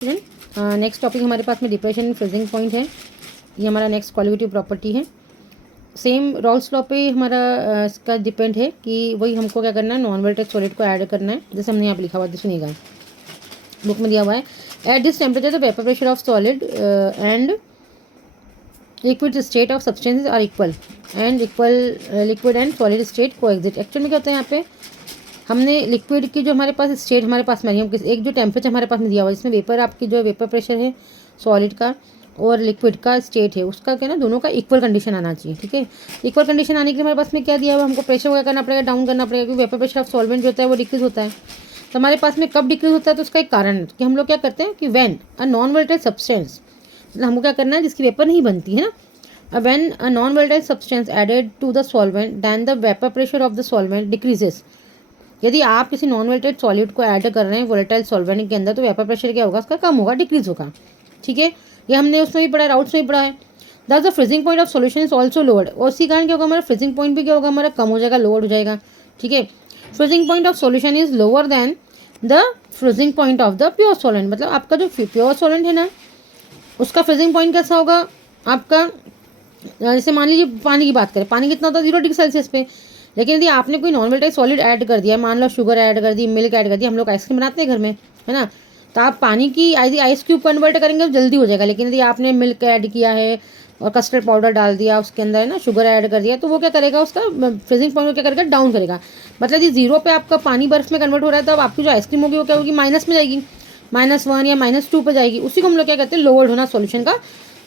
Next topic हमारे पास में depression in freezing point है। ये हमारा नेक्स्ट क्वालिटेटिव प्रॉपर्टी है। सेम रॉल्स लॉ पे हमारा इसका डिपेंड है कि वही हमको क्या करना है, नॉन वोलेटाइल सॉलिड को ऐड करना है। जैसे हमने यहाँ पे लिखा हुआ है, सुनिएगा, बुक में दिया हुआ है, at this temperature the vapour pressure of solid and liquid state of substances are equal and liquid and solid state को एग्जिट। एक्चुअल में क्या होता है, यहाँ पे हमने लिक्विड की जो हमारे पास स्टेट हमारे पास में हम एक जो टेम्परेचर हमारे पास में दिया हुआ है, जिसमें वेपर आपकी जो वेपर प्रेशर है सॉलिड का और लिक्विड का स्टेट है, उसका क्या ना दोनों का इक्वल कंडीशन आना चाहिए। ठीक है, इक्वल कंडीशन आने के लिए हमारे पास में क्या दिया हुआ है, हमको प्रेशर क्या करना पड़ेगा, डाउन करना पड़ेगा, क्योंकि वेपर प्रेशर ऑफ सॉल्वेंट जो होता है वो डिक्रीज होता है। तो हमारे पास में कब डिक्रीज होता है, तो उसका एक कारण है कि हम लोग क्या करते हैं कि when a non volatile substance, मतलब हमको क्या करना है जिसकी वेपर नहीं बनती है ना, when a non volatile substance added to the solvent then the vapour pressure of the solvent decreases. यदि आप किसी नॉन वोलेटाइल सॉलिड को ऐड कर रहे हैं वोलेटाइल सॉल्वेंट के अंदर, तो वेपर प्रेशर क्या होगा, उसका कम होगा, डिक्रीज होगा। ठीक है, ये हमने उसमें भी पढ़ा है, राउट्स में भी पढ़ा है। दस the freezing point of solution is also lowered, और उसी कारण क्या होगा, हमारा फ्रीजिंग पॉइंट भी क्या होगा, हमारा कम हो जाएगा, लोअर हो जाएगा। ठीक है, freezing point of solution is lower than the freezing point of the pure solvent. मतलब आपका जो प्योर सॉल्वेंट है ना, उसका फ्रीजिंग पॉइंट कैसा होगा आपका, जैसे मान लीजिए पानी की बात करें, पानी कितना होता है 0 डिग्री सेल्सियस पे। लेकिन यदि आपने कोई नॉन वोलेटाइल सॉलिड ऐड कर दिया, मान लो शुगर ऐड कर दी, मिल्क ऐड कर दिया, हम लोग आइसक्रीम बनाते हैं घर में, है ना, तो आप पानी की आइस क्यूब कन्वर्ट करेंगे तो जल्दी हो जाएगा। लेकिन यदि आपने मिल्क ऐड किया है और कस्टर्ड पाउडर डाल दिया उसके अंदर, है ना, शुगर ऐड कर दिया, तो वो क्या करेगा, उसका फ्रीजिंग पॉइंट को क्या करेगा, डाउन करेगा। मतलब यदि 0 पे आपका पानी बर्फ में कन्वर्ट हो रहा है, तो अब आपकी जो आइसक्रीम होगी वो क्या होगी, माइनस में जाएगी, -1 या -2 पे जाएगी। उसी को हम लोग क्या कहते हैं, लोअर्ड होना सॉल्यूशन का,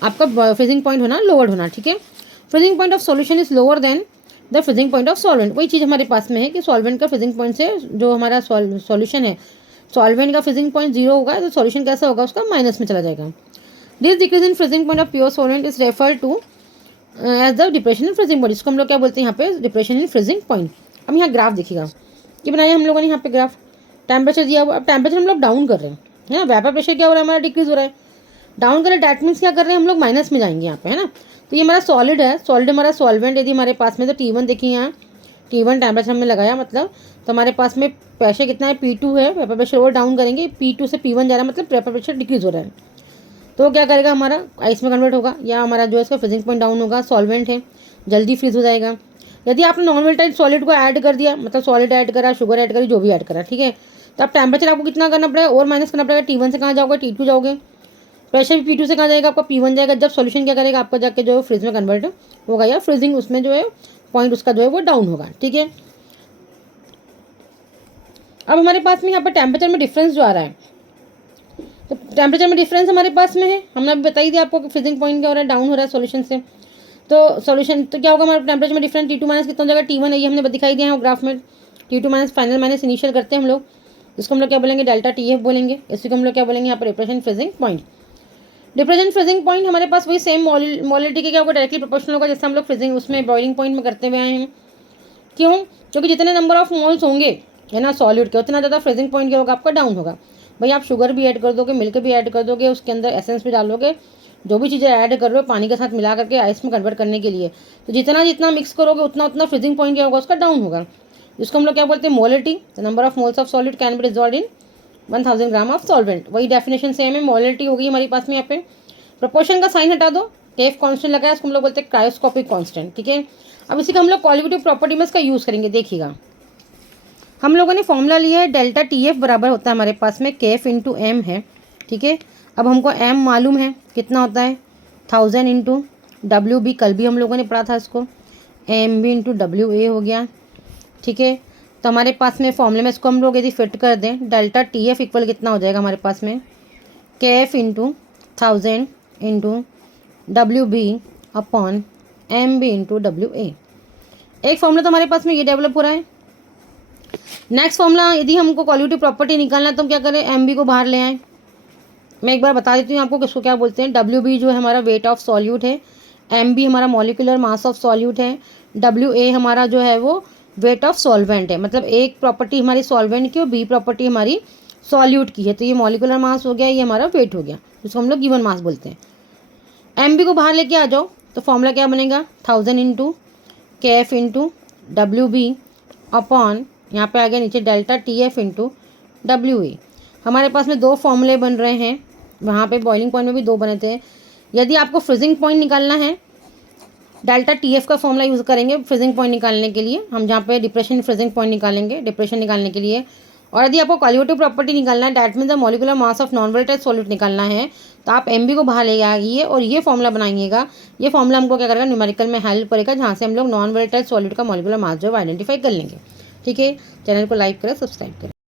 आपका फ्रीजिंग पॉइंट होना लोअर्ड होना। ठीक है, freezing point of solution is lower than the freezing point of solvent. वही चीज़ हमारे पास में है कि सॉल्वेंट का फ्रीजिंग पॉइंट से जो हमारा सॉल्यूशन है, सॉल्वेंट का फ्रीजिंग पॉइंट 0 होगा, तो सॉल्यूशन कैसा होगा, उसका माइनस में चला जाएगा। This decrease in freezing point of pure solvent is refer to as the depression in freezing point. इसको हम लोग क्या बोलते हैं यहाँ पे, डिप्रेशन इन फ्रीजिंग पॉइंट। अब यहाँ ग्राफ देखिएगा, ये बनाया हम लोगों ने यहाँ पे ग्राफ, टेम्परेचर दिया हुआ, अब टेम्परेचर हम लोग डाउन कर रहे हैं, है ना, वेपर प्रेशर क्या हो रहा है, हमारा डिक्रीज हो रहा है, डाउन करें, डैट मीन्स क्या कर रहे हैं, हम लोग माइनस में जाएंगे यहाँ पे, है ना। तो ये हमारा सॉलिड है, सॉलिड हमारा सॉल्वेंट यदि हमारे पास में, तो T1 देखिए यहाँ, T1 टेम्परेचर हमने लगाया, मतलब तो हमारे पास में प्रेशर कितना है, P2 है, वेपर प्रेशर और डाउन करेंगे, P2 से P1 जा रहा है, मतलब वेपर प्रेशर डिक्रीज हो रहा है। तो क्या करेगा, हमारा आइस में कन्वर्ट होगा, या हमारा जो है इसका फ्रीजिंग पॉइंट डाउन होगा, सॉल्वेंट है, जल्दी फ्रीज हो जाएगा। यदि आपने नॉन वोलेटाइल सॉलिड को ऐड कर दिया, मतलब सॉलिड ऐड करा, शुगर ऐड करी, जो भी ऐड करा, ठीक है, तो अब टेम्परेचर आपको कितना करना पड़ेगा, और माइनस करना पड़ेगा, T1 से कहाँ जाओगे, T2 जाओगे, प्रेशर भी P2 से कहाँ जाएगा, आपका P1 जाएगा। जब सॉल्यूशन क्या करेगा, आपका जाके जो है फ्रिज में कन्वर्ट होगा, या फ्रीजिंग उसमें जो है पॉइंट उसका जो है वो डाउन होगा। ठीक है, अब हमारे पास में यहाँ पर टेम्परेचर में डिफरेंस जो आ रहा है, तो टेम्परेचर में डिफरेंस हमारे पास में है, हमने अभी बताई थी आपको कि फ्रीजिंग पॉइंट क्या हो रहा है, डाउन हो रहा है सॉल्यूशन से। तो सॉल्यूशन तो क्या होगा, हमारे टेम्परेचर में डिफरेंस T2 माइनस कितना हो जाएगा, T1 है, ये हमने दिखाई दिया है ग्राफ में, T2 minus final minus initial करते हैं हम लोग, इसको हम लोग क्या बोलेंगे, डेल्टा TF बोलेंगे, इसी को हम लोग क्या बोलेंगे यहाँ पर, depression freezing point. Depression freezing point हमारे पास वही सेम मोलिटी के क्या होगा, डायरेक्टली प्रोपोर्शनल होगा, जैसे हम लोग फ्रीजिंग उसमें बॉइलिंग पॉइंट में करते हुए आए हैं। क्यों, क्योंकि जितने नंबर ऑफ मोल्स होंगे, है ना, सॉलिड के, उतना ज़्यादा फ्रीजिंग पॉइंट क्या होगा, आपका डाउन होगा। भाई आप शुगर भी ऐड कर दोगे, मिल्क भी ऐड कर दोगे, उसके अंदर एसेंस भी डालोगे, जो भी चीज़ें ऐड कर रहे हो पानी के साथ मिला करके आइस में कन्वर्ट करने के लिए, तो जितना जितना मिक्स करोगे उतना उतना फ्रीजिंग पॉइंट क्या होगा, उसका डाउन होगा। जिसको हम लोग क्या बोलते हैं, molality, the number of moles of solid can be dissolved in 1000 gram of solvent. वही डेफिनेशन सेम है, मोलिटी होगी हमारी पास में यहाँ पे, प्रोपोर्शन का साइन हटा दो, केफ कांस्टेंट लगाया, इसको हम लोग बोलते हैं क्रायोस्कोपिक कांस्टेंट। ठीक है, अब इसी का हम लोग क्वालिटेटिव प्रॉपर्टी में इसका यूज़ करेंगे। देखिएगा, हम लोगों ने फॉर्मूला लिया है, डेल्टा TF बराबर होता है हमारे पास में KF इंटू M है। ठीक है, अब हमको M मालूम है कितना होता है, 1000 इंटू WB, कल भी हम लोगों ने पढ़ा था इसको, MB इंटू WA हो गया। ठीक है, तो हमारे पास में फॉर्मूले में इसको हम लोग यदि फिट कर दें, डेल्टा TF इक्वल कितना हो जाएगा हमारे पास में, KF into 1000 into WB upon MB into WA। एक फॉर्मूला तो हमारे पास में ये डेवलप हो रहा है। नेक्स्ट फॉर्मूला, यदि हमको क्वालिटी प्रॉपर्टी निकालना है तो हम क्या करें, MB को बाहर ले आएँ। मैं एक बार बता देती हूँ आपको किसको क्या बोलते हैं। WB जो है हमारा वेट ऑफ सॉल्यूट है, MB हमारा मॉलिक्यूलर मास ऑफ सॉल्यूट है, WA हमारा जो है वो वेट ऑफ सॉल्वेंट है। मतलब एक प्रॉपर्टी हमारी सॉल्वेंट की और B प्रॉपर्टी हमारी सॉल्यूट की है। तो ये मॉलिक्यूलर मास हो गया, ये हमारा वेट हो गया, जिसको हम लोग गिवन मास बोलते हैं। MB को बाहर लेके आ जाओ, तो फॉर्मूला क्या बनेगा, 1000 into KF into WB upon, यहाँ पे आ गया नीचे डेल्टा TF इंटू WA। हमारे पास में दो फॉर्मूले बन रहे हैं, वहाँ पे बॉइलिंग पॉइंट में भी 2 बने थे। यदि आपको फ्रीजिंग पॉइंट निकालना है, डेल्टा TF का फॉर्मूला यूज़ करेंगे फ्रीजिंग पॉइंट निकालने के लिए, हम जहाँ पे डिप्रेशन फ्रीजिंग पॉइंट निकालेंगे डिप्रेशन निकालने के लिए। और यदि आपको कॉलिगेटिव प्रॉपर्टी निकालना है, that means the molecular mass of non volatile solute निकालना है, तो आप MB को बाहर ले आइए और ये फॉर्मूला बनाइएगा। ये फॉर्मूला हमको क्या करेगा, न्यूमेरिकल में हेल्प करेगा, जहाँ से हम लोग नॉन वोलेटाइल सॉल्यूट का मॉलिक्यूलर मास जो है आइडेंटिफाई कर लेंगे। ठीक है, चैनल को लाइक करें, सब्सक्राइब करें।